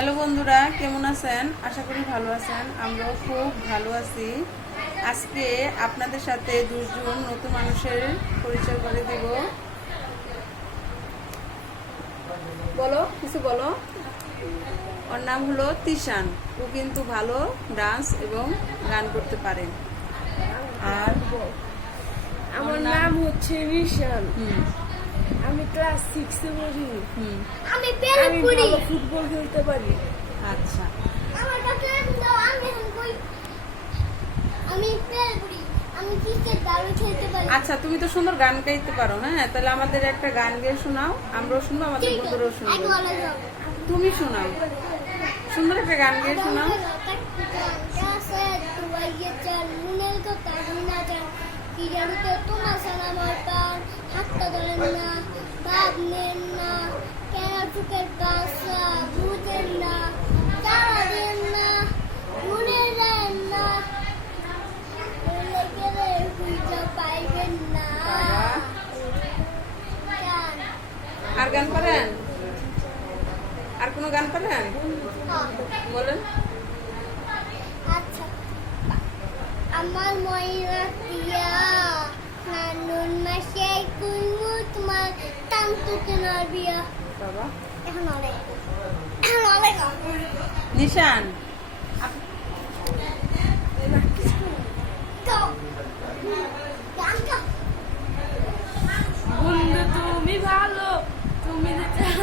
Hello বন্ধুরা কেমন আছেন? আশা করি ভালো আছেন। আমরাও খুব ভালো আছি। আজকে আপনাদের সাথে দুজন নতুন মানুষের পরিচয় করে দেব। বলো কিছু বলো? ওর নাম হলো তিশান। ও কিন্তু ভালো ডান্স এবং গান করতে পারে। আর আমার নাম? হচ্ছে রিশান আমি ক্লাস সিক্সে পড়ি। হুম। আমি আমি পড়ি। ভালো ফুটবল খেলতে পারি। আচ্ছা। আমার কাছে আমি আমি পড়ি। আমি ক্রিকেট ভালো খেলতে পারি। আচ্ছা তুমি তো সুন্দর গান গাইতে পারো হ্যাঁ? তাহলে আমাদের একটা গান গেয়ে শোনাও। আমরাও শুনব আমাদের বন্ধুরাও শুনব। তুমি শোনাও। সুন্দর একটা গান গেয়ে শোনাও। তোমার সালামার পার হাতটা ধরেন না। না কেন চুকের পাশা বুঝেন না তারা দেন না গেলে খুঁজে পাইবেন না। আর গান পারেন? আর কোনো গান পারেন। বলেন। আচ্ছা আমার ময়রা তিয়া নিশান। বন্ধু তুমি ভালো। তুমি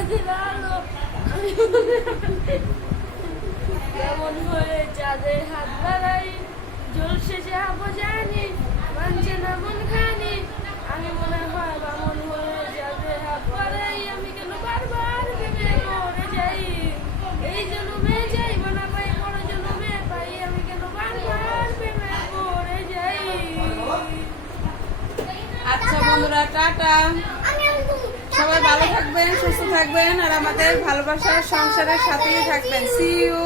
যে চাঁদের কেমন হয়ে চাঁদের হাত বন্ধুরা টাটা। সবাই ভালো থাকবেন সুস্থ থাকবেন আর আমাদের ভালোবাসার সংসারের সাথেই থাকবেন। সিউ